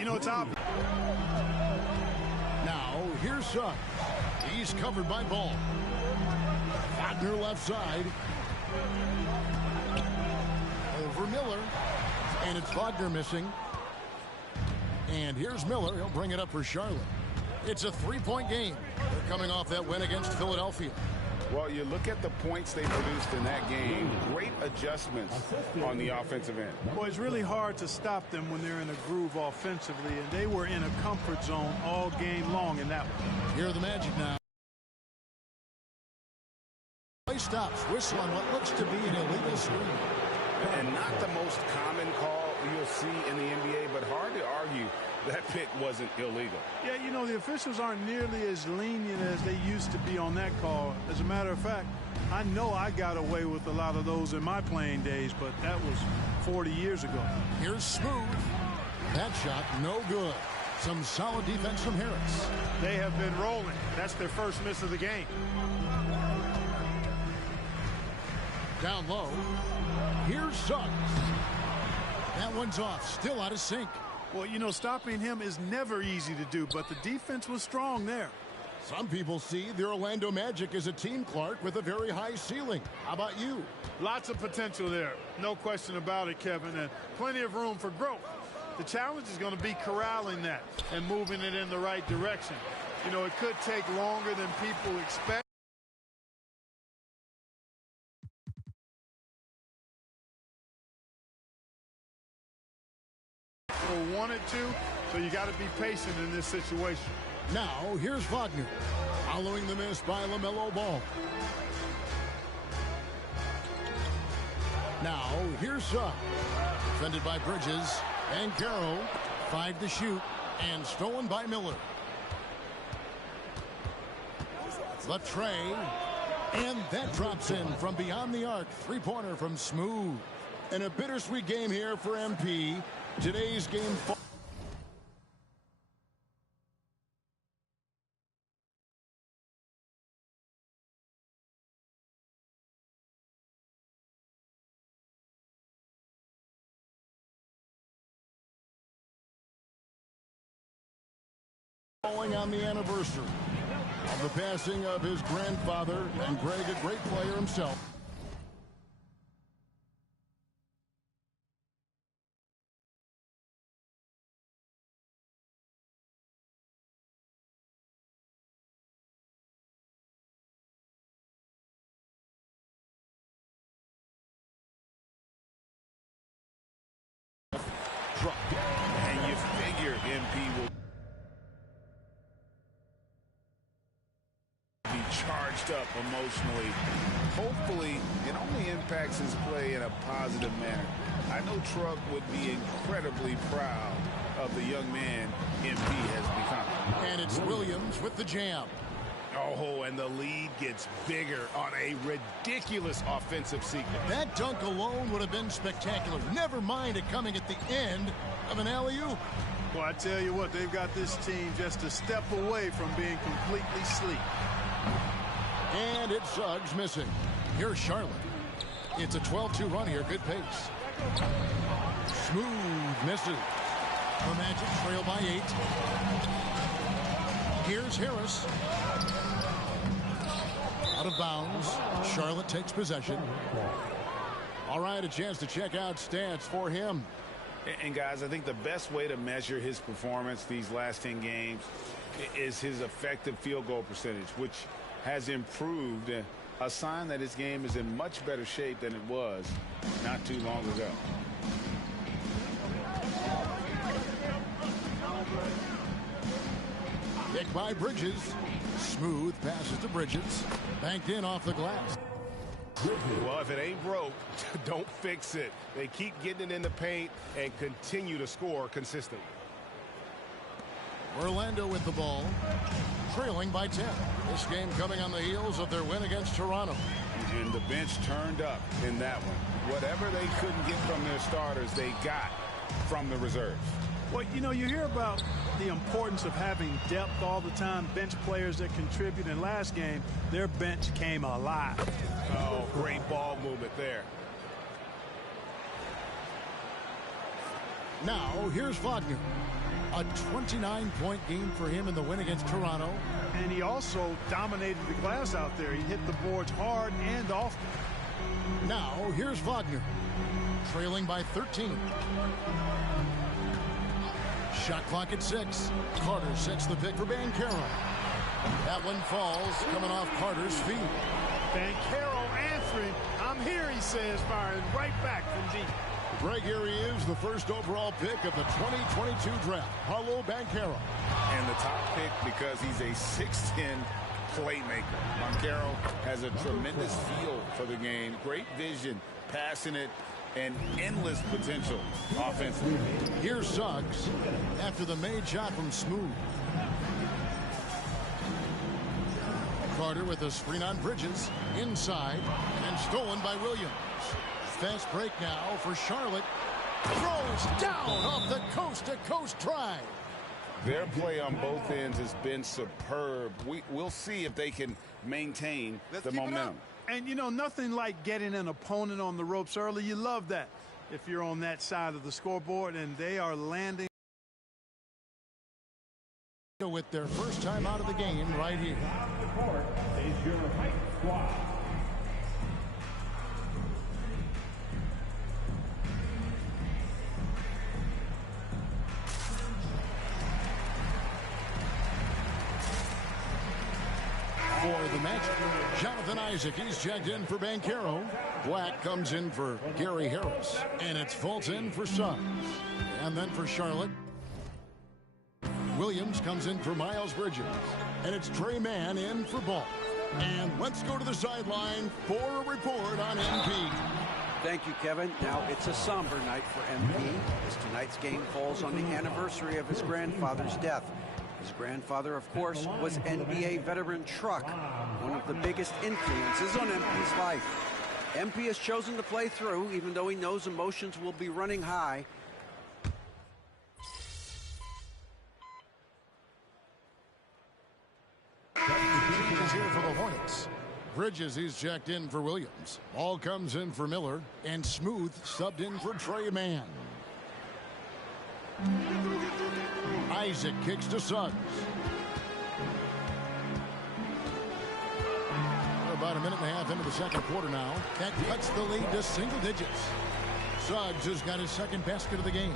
you know, it's obvious. Now, here's Suggs. He's covered by Ball. Wagner left side. Over Miller. And it's Wagner missing. And here's Miller. He'll bring it up for Charlotte. It's a three-point game. They're coming off that win against Philadelphia. Well, you look at the points they produced in that game. Great adjustments on the offensive end. Well, it's really hard to stop them when they're in a groove offensively, and they were in a comfort zone all game long in that one. Here are the Magic now. Play stops. Whistle on what looks to be an illegal screen. And not the most common call you'll see in the NBA, but hard to argue that pick wasn't illegal. Yeah, you know, the officials aren't nearly as lenient as they used to be on that call. As a matter of fact, I know I got away with a lot of those in my playing days, but that was 40 years ago. Here's Smooth. That shot, no good. Some solid defense from Harris. They have been rolling. That's their first miss of the game. Down low. Here's Suggs. That one's off. Still out of sync. Well, you know, stopping him is never easy to do, but the defense was strong there. Some people see the Orlando Magic as a team, Clark, with a very high ceiling. How about you? Lots of potential there. No question about it, Kevin, and plenty of room for growth. The challenge is going to be corralling that and moving it in the right direction. You know, it could take longer than people expect. Wanted to, so you got to be patient in this situation. Now, here's Wagner, following the miss by LaMelo Ball. Now, here's Suggs, defended by Bridges, and Carroll, 5 to shoot, and stolen by Miller. The tray, and that drops in from beyond the arc. Three-pointer from Smooth. And a bittersweet game here for MP. Today's game falling on the anniversary of the passing of his grandfather, and Greg, a great player himself. And you figure MP will be charged up emotionally. Hopefully, it only impacts his play in a positive manner. I know Truck would be incredibly proud of the young man MP has become. And it's Williams with the jam. Oh, and the lead gets bigger on a ridiculous offensive sequence. That dunk alone would have been spectacular. Never mind it coming at the end of an alley-oop. Well, I tell you what, they've got this team just a step away from being completely asleep. And it's Suggs missing. Here's Charlotte. It's a 12-2 run here. Good pace. Smooth misses. The Magic trail by 8. Here's Harris. Out of bounds. Charlotte takes possession. All right, a chance to check out stats for him. And guys, I think the best way to measure his performance these last 10 games is his effective field goal percentage, which has improved, a sign that his game is in much better shape than it was not too long ago. Kick by Bridges. Smooth passes to Bridges. Banked in off the glass. Well, if it ain't broke, don't fix it. They keep getting it in the paint and continue to score consistently. Orlando with the ball, trailing by 10. This game coming on the heels of their win against Toronto. And the bench turned up in that one. Whatever they couldn't get from their starters, they got from the reserves. Well, you know, you hear about the importance of having depth all the time, bench players that contribute. In last game, their bench came alive. Oh, great ball movement there. Now, here's Wagner. A 29-point game for him in the win against Toronto. And he also dominated the glass out there. He hit the boards hard and often. Now, here's Wagner, trailing by 13. Shot clock at 6. Carter sets the pick for Banchero. That one falls, coming off Carter's feet. Banchero answering. I'm here, he says, firing right back from deep. Greg, here he is, the first overall pick of the 2022 draft, Paolo Banchero. And the top pick because he's a 6'10 playmaker. Banchero has a tremendous feel for the game, great vision, passing it, and endless potential offensively. Here's Suggs after the made shot from Smooth. Carter with a screen on Bridges, inside, and stolen by Williams. Fast break now for Charlotte. Throws down off the coast-to-coast drive. Their play on both ends has been superb. We'll see if they can maintain the momentum. And, you know, nothing like getting an opponent on the ropes early. You love that if you're on that side of the scoreboard, and they are landing. With their first time out of the game right here. The court is your Hype Squad. For the match, Jonathan Isaac, he's checked in for Banchero. Black comes in for Gary Harris. And it's Fultz in for Suggs. And then for Charlotte, Williams comes in for Miles Bridges. And it's Trey Mann in for Ball. And let's go to the sideline for a report on MP. Thank you, Kevin. Now, it's a somber night for MP, as tonight's game falls on the anniversary of his grandfather's death. His grandfather, of course, was NBA veteran Truck, one of the biggest influences on MP's life. MP has chosen to play through, even though he knows emotions will be running high. Is here for the Hornets. Bridges, he's checked in for Williams. Ball comes in for Miller. And Smooth subbed in for Trey Mann. Isaac kicks to Suggs. We're about a minute and a half into the second quarter now. That cuts the lead to single digits. Suggs has got his second basket of the game.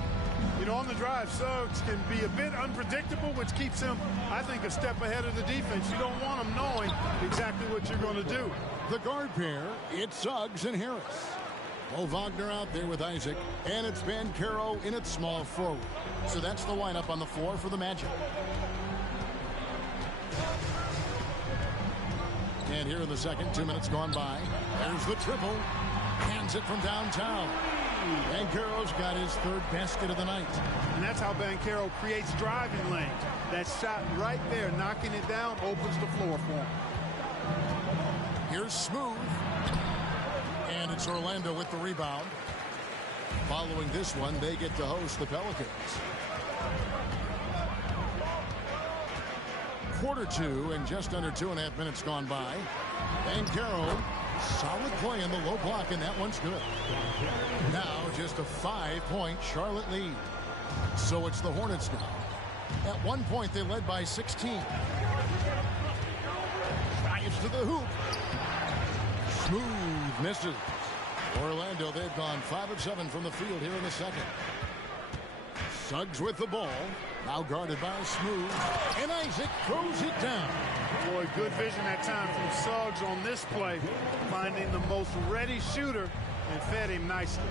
You know, on the drive, Suggs can be a bit unpredictable, which keeps him, I think, a step ahead of the defense. You don't want him knowing exactly what you're going to do. The guard pair, it's Suggs and Harris. Mo Wagner out there with Isaac, and it's Banchero in at small forward. So that's the lineup on the floor for the Magic. And here in the second, 2 minutes gone by. There's the triple. Hands it from downtown. Banchero's got his third basket of the night. And that's how Banchero creates driving lanes. That shot right there, knocking it down, opens the floor for him. Here's Smooth. And it's Orlando with the rebound. Following this one, they get to host the Pelicans. Quarter two and just under 2.5 minutes gone by. Banchero, solid play in the low block, and that one's good. Now just a 5-point Charlotte lead. So it's the Hornets now. At one point, they led by 16. Drives to the hoop. Smooth misses. Orlando, they've gone 5 of 7 from the field here in the second. Suggs with the ball. Now guarded by Smooth. And Isaac throws it down. Boy, good vision that time from Suggs on this play. Finding the most ready shooter and fed him nicely.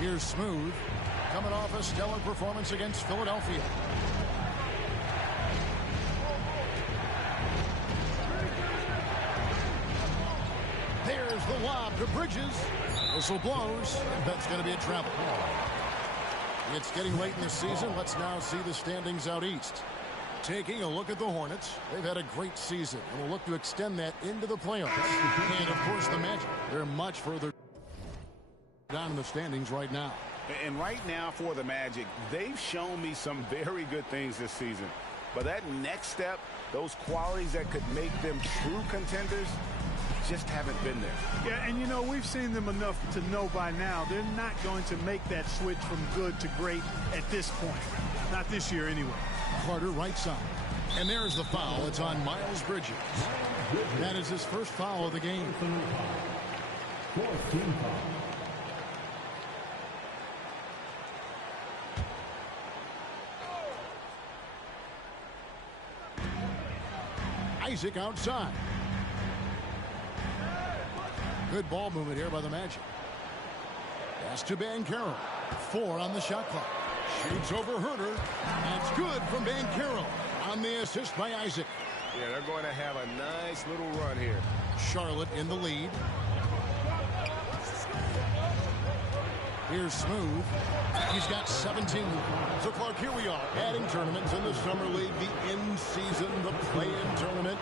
Here's Smooth. Coming off a stellar performance against Philadelphia. There's the lob to Bridges. Whistle blows. That's going to be a travel. It's getting late in the season. Let's now see the standings out east. Taking a look at the Hornets, they've had a great season and will look to extend that into the playoffs. And, of course, the Magic. They're much further down in the standings right now. And right now for the Magic, they've shown me some very good things this season. But that next step, those qualities that could make them true contenders, just haven't been there. Yeah, and you know, we've seen them enough to know by now they're not going to make that switch from good to great at this point. Not this year anyway. Carter right side. And there's the foul. It's on Miles Bridges. That is his first foul of the game. Isaac outside. Good ball movement here by the Magic. Pass to Banchero. 4 on the shot clock. Shoots over Herter. That's good from Banchero on the assist by Isaac. Yeah, they're going to have a nice little run here. Charlotte in the lead. Here's Smooth. He's got 17. So, Clark, here we are, adding tournaments in the Summer League, the in-season, the play-in tournament.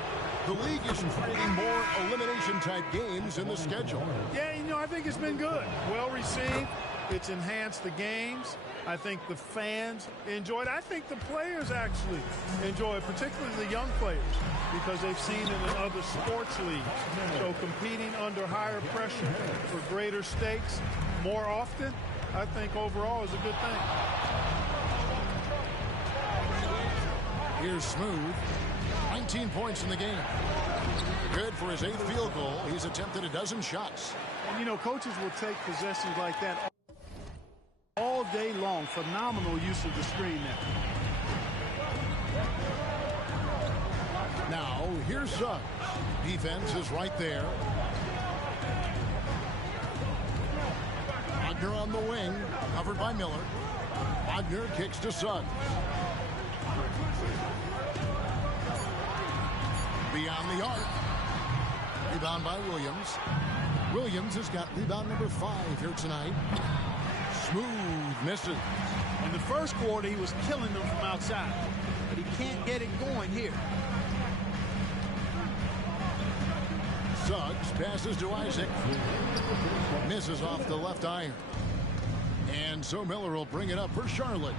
The league is creating more elimination-type games in the schedule. Yeah, you know, I think it's been good. Well received. It's enhanced the games. I think the fans enjoy it. I think the players actually enjoy it, particularly the young players, because they've seen it in other sports leagues. So competing under higher pressure for greater stakes more often, I think overall is a good thing. Here's Smooth. 19 points in the game. Good for his 8th field goal. He's attempted a dozen shots. And, you know, coaches will take possessions like that all day long. Phenomenal use of the screen now. Now, here's Suggs. Defense is right there. Wagner on the wing, covered by Miller. Wagner kicks to Suggs. Beyond the arc. Rebound by Williams. Williams has got rebound number 5 here tonight. Smooth misses. In the first quarter, he was killing them from outside, but he can't get it going here. Suggs passes to Isaac. Misses off the left iron. And so Miller will bring it up for Charlotte.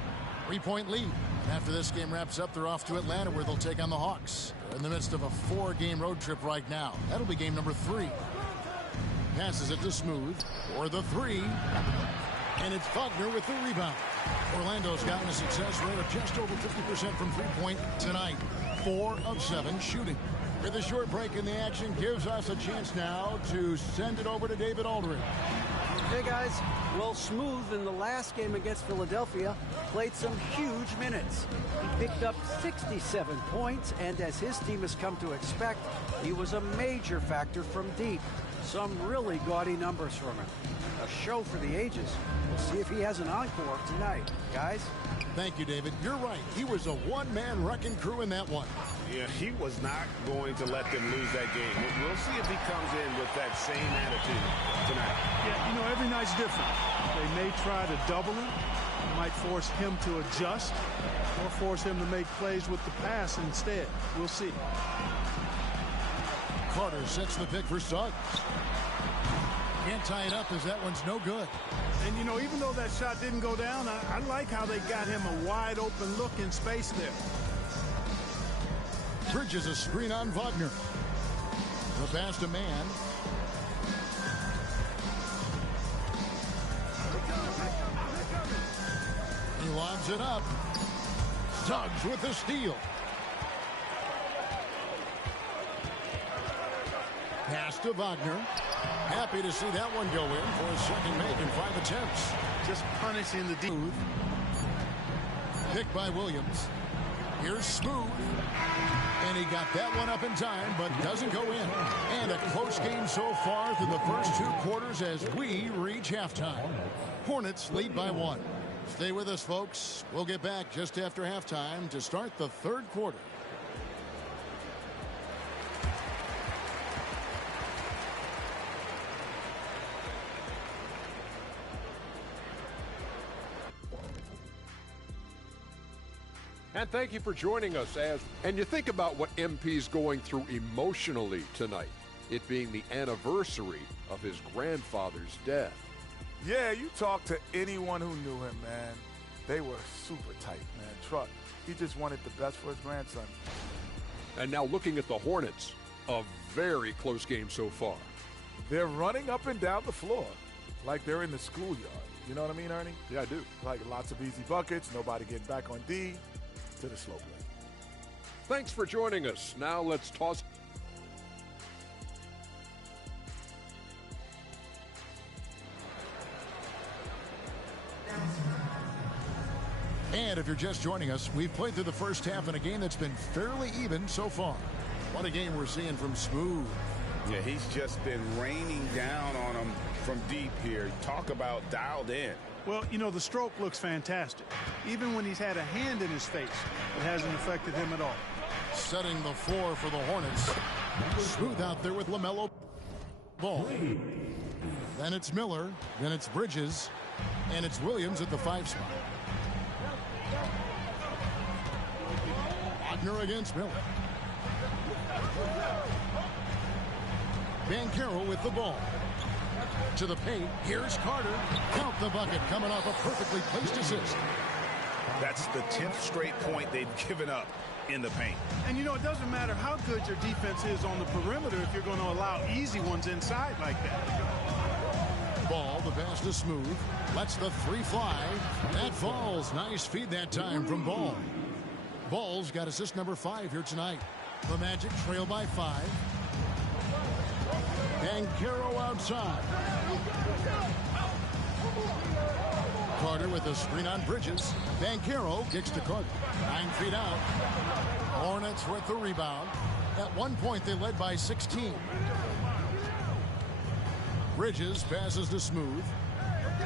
3-point lead. After this game wraps up, they're off to Atlanta, where they'll take on the Hawks. They're in the midst of a 4-game road trip right now. That'll be game number 3. Passes it to Smooth for the 3. And it's Wagner with the rebound. Orlando's gotten a success rate of just over 50% from three-point tonight. 4 of 7 shooting. With a short break in the action, gives us a chance now to send it over to David Aldridge. Hey guys, well, Smooth in the last game against Philadelphia played some huge minutes. He picked up 67 points, and as his team has come to expect, he was a major factor from deep. Some really gaudy numbers from him. A show for the ages. We'll see if he has an encore tonight. Guys? Thank you, David. You're right. He was a one-man wrecking crew in that one. Yeah, he was not going to let them lose that game. We'll see if he comes in with that same attitude tonight. Yeah, you know, every night's different. They may try to double him. It might force him to adjust or force him to make plays with the pass instead. We'll see. Carter sets the pick for Suggs. Can't tie it up as that one's no good. And, you know, even though that shot didn't go down, I like how they got him a wide open look in space there. Bridges a screen on Wagner. The pass to man. He lobs it up. Suggs with the steal. Pass to Wagner. Happy to see that one go in for a second make in 5 attempts. Just punishing the deep. Picked by Williams. Here's Smooth. And he got that one up in time, but doesn't go in. And a close game so far through the first 2 quarters as we reach halftime. Hornets lead by 1. Stay with us, folks. We'll get back just after halftime to start the 3rd quarter. And thank you for joining us. And you think about what MP's going through emotionally tonight, it being the anniversary of his grandfather's death. Yeah, you talk to anyone who knew him, man. They were super tight, man. He just wanted the best for his grandson. And now looking at the Hornets, a very close game so far. They're running up and down the floor like they're in the schoolyard. You know what I mean, Ernie? Yeah, I do. Like lots of easy buckets, nobody getting back on D, to the slow play. Thanks for joining us. Now let's toss. And if you're just joining us, we've played through the first half in a game that's been fairly even so far. What a game we're seeing from Smooth. Yeah, he's just been raining down on him from deep here. Talk about dialed in. Well, you know, the stroke looks fantastic. Even when he's had a hand in his face, it hasn't affected him at all. Setting the floor for the Hornets. Smooth out there with LaMelo Ball. Then it's Miller. Then it's Bridges. And it's Williams at the 5 spot. Wagner against Miller. Banchero with the ball. To the paint. Here's Carter. Count the bucket coming off a perfectly placed assist. That's the 10th straight point they've given up in the paint. And, you know, it doesn't matter how good your defense is on the perimeter if you're going to allow easy ones inside like that. Ball, the pass to Smooth. Lets the 3 fly. That falls. Nice feed that time from Ball. Ball's got assist number 5 here tonight. The Magic trail by 5. Banchero outside. Carter with a screen on Bridges. Banchero kicks to Carter. 9 feet out. Hornets with the rebound. At one point they led by 16. Bridges passes to Smooth.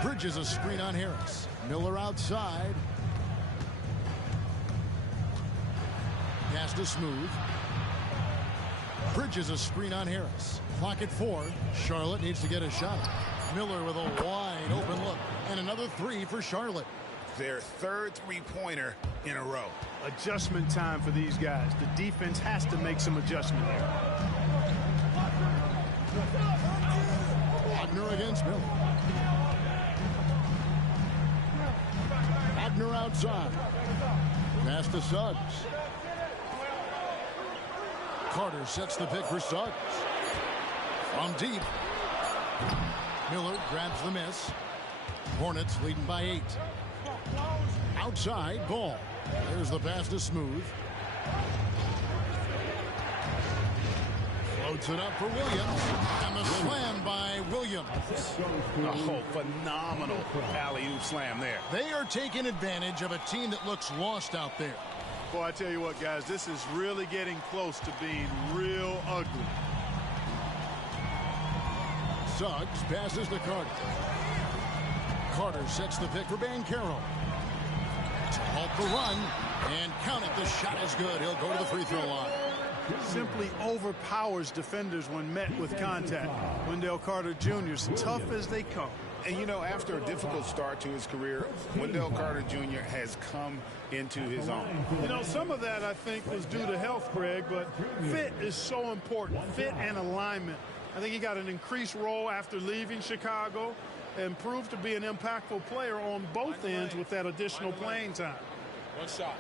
Bridges a screen on Harris. Miller outside. Pass to Smooth. Bridges a screen on Harris. Clock at 4. Charlotte needs to get a shot. Miller with a wide open look. And another 3 for Charlotte. Their third three-pointer in a row. Adjustment time for these guys. The defense has to make some adjustment there. Wagner against Miller. Wagner outside. Pass to Suggs. Carter sets the pick for Suggs. From deep. Miller grabs the miss. Hornets leading by 8. Outside, Ball. There's the pass to Smooth. Floats it up for Williams. And the slam by Williams. Oh, phenomenal alley-oop slam there. They are taking advantage of a team that looks lost out there. Boy, I tell you what, guys, this is really getting close to being real ugly. Suggs passes to Carter. Carter sets the pick for Banchero. To halt the run. And count it. The shot is good. He'll go to the free throw line. Simply overpowers defenders when met with contact. Wendell Carter Jr. is tough as they come. And, you know, after a difficult start to his career, Wendell Carter Jr. has come into his own. You know, some of that, I think, was due to health, Greg, but fit is so important. Fit and alignment. I think he got an increased role after leaving Chicago and proved to be an impactful player on both ends with that additional playing time. One shot.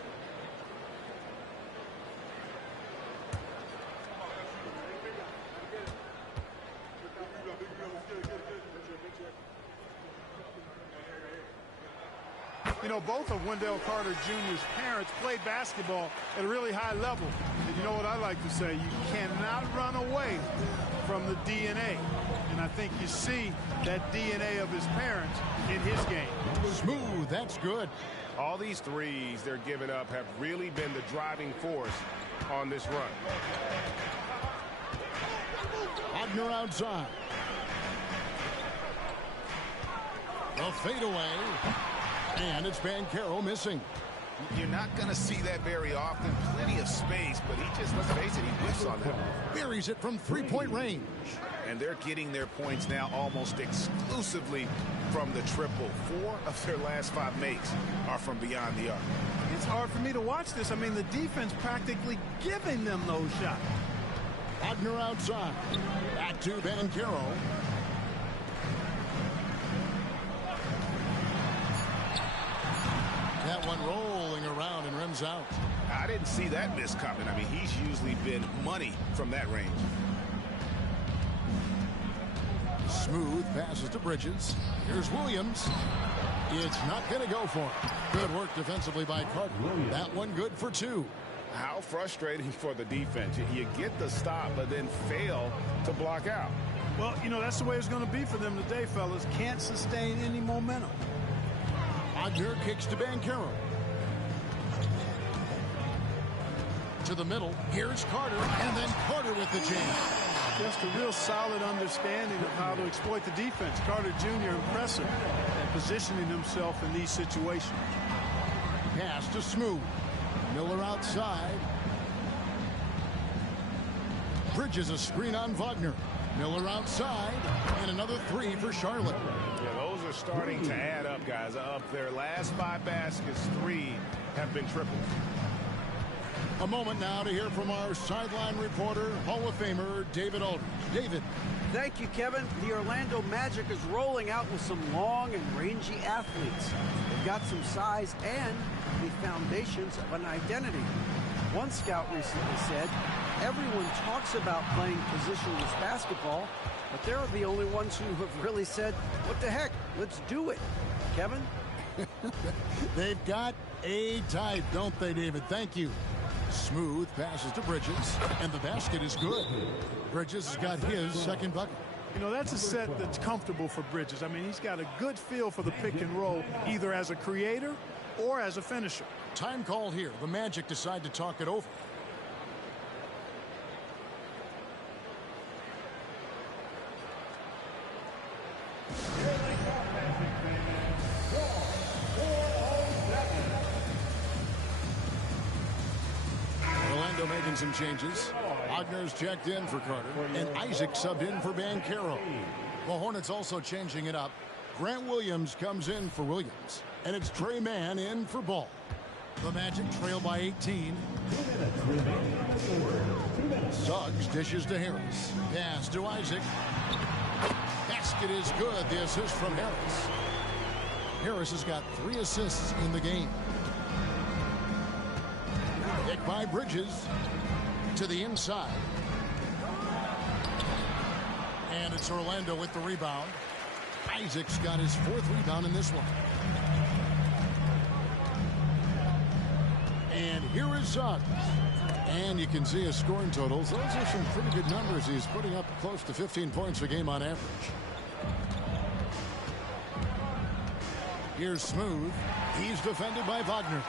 You know, both of Wendell Carter Jr.'s parents played basketball at a really high level. And you know what I like to say? You cannot run away from the DNA. And I think you see that DNA of his parents in his game. Smooth. That's good. All these threes they're giving up have really been the driving force on this run. Wagner outside. The fadeaway. And it's Banchero missing. You're not going to see that very often. Plenty of space, but he just, let's face it, he whiffs on that. Buries it from 3-point range. And they're getting their points now almost exclusively from the triple. 4 of their last 5 makes are from beyond the arc. It's hard for me to watch this. I mean, the defense practically giving them those shots. Wagner outside. Back to Banchero. That one rolling around and rims out. I didn't see that miss coming. I mean, he's usually been money from that range. Smooth passes to Bridges. Here's Williams. It's not going to go for him. Good work defensively by Carter. That one good for 2. How frustrating for the defense. You get the stop, but then fail to block out. Well, you know, that's the way it's going to be for them today, fellas. Can't sustain any momentum. Wagner kicks to Banchero. To the middle. Here's Carter. And then Carter with the jam. Just a real solid understanding of how to exploit the defense. Carter Jr. impressive at positioning himself in these situations. Pass to Smooth. Miller outside. Bridges a screen on Wagner. Miller outside. And another 3 for Charlotte. Yeah, those are starting to add up, guys. Of their last 5 baskets, 3 have been triples. A moment now to hear from our sideline reporter, Hall of Famer David Aldridge. David. Thank you, Kevin. The Orlando Magic is rolling out with some long and rangy athletes. They've got some size and the foundations of an identity. One scout recently said, everyone talks about playing positionless basketball, but they're the only ones who have really said, what the heck, let's do it. Kevin? They've got a type, don't they, David? Thank you. Smooth passes to Bridges, and the basket is good. Bridges has got his second bucket. You know, that's a set that's comfortable for Bridges. I mean, he's got a good feel for the pick and roll, either as a creator or as a finisher. Time call here. The Magic decide to talk it over. Orlando making some changes. Wagner's checked in for Carter, and Isaac subbed in for Banchero. The Hornets also changing it up. Grant Williams comes in for Williams, and it's Trey Mann in for Ball. The Magic trail by 18. Suggs dishes to Harris. Pass to Isaac. Basket is good. The assist from Harris. Harris has got 3 assists in the game. Pick by Bridges to the inside. And it's Orlando with the rebound. Isaac's got his 4th rebound in this one. And here is Suggs. And you can see his scoring totals. Those are some pretty good numbers. He's putting up close to 15 points a game on average. Here's Smooth. He's defended by Wagner.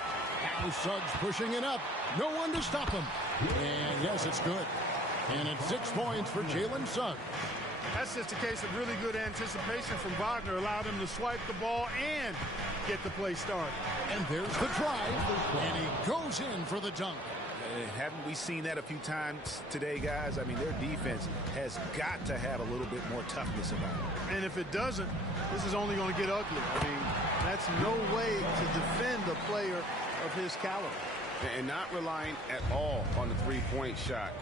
Now Suggs pushing it up. No one to stop him. And yes, it's good. And it's 6 points for Jalen Suggs. That's just a case of really good anticipation from Wagner. Allowed him to swipe the ball and get the play started. And there's the drive. And he goes in for the dunk. Haven't we seen that a few times today, guys? I mean, their defense has got to have a little bit more toughness about it. And if it doesn't, this is only going to get ugly. I mean, that's no way to defend a player of his caliber. And not relying at all on the three-point shot.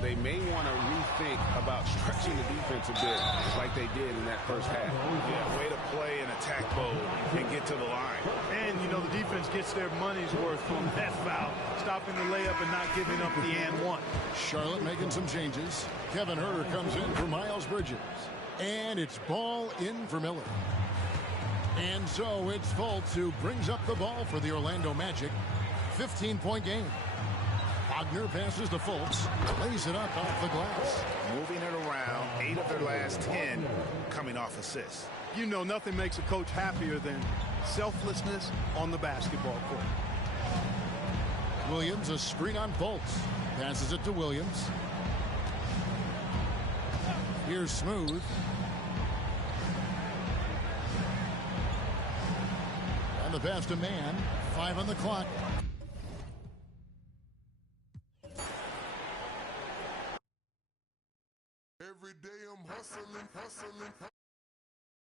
They may want to rethink about stretching the defense a bit like they did in that first half. Yeah, way to play an attack mode and get to the line. And, you know, the defense gets their money's worth from that foul, stopping the layup and not giving up the and one. Charlotte making some changes. Kevin Huerter comes in for Miles Bridges. And it's Ball in for Miller. And so it's Fultz who brings up the ball for the Orlando Magic. 15-point game. Wagner passes to Fultz. Lays it up off the glass. Moving it around. 8 of their last 10 coming off assists. You know, nothing makes a coach happier than selflessness on the basketball court. Williams, a screen on Fultz. Passes it to Williams. Here's Smooth. And the pass to Mann. 5 on the clock. Every day I'm hustling.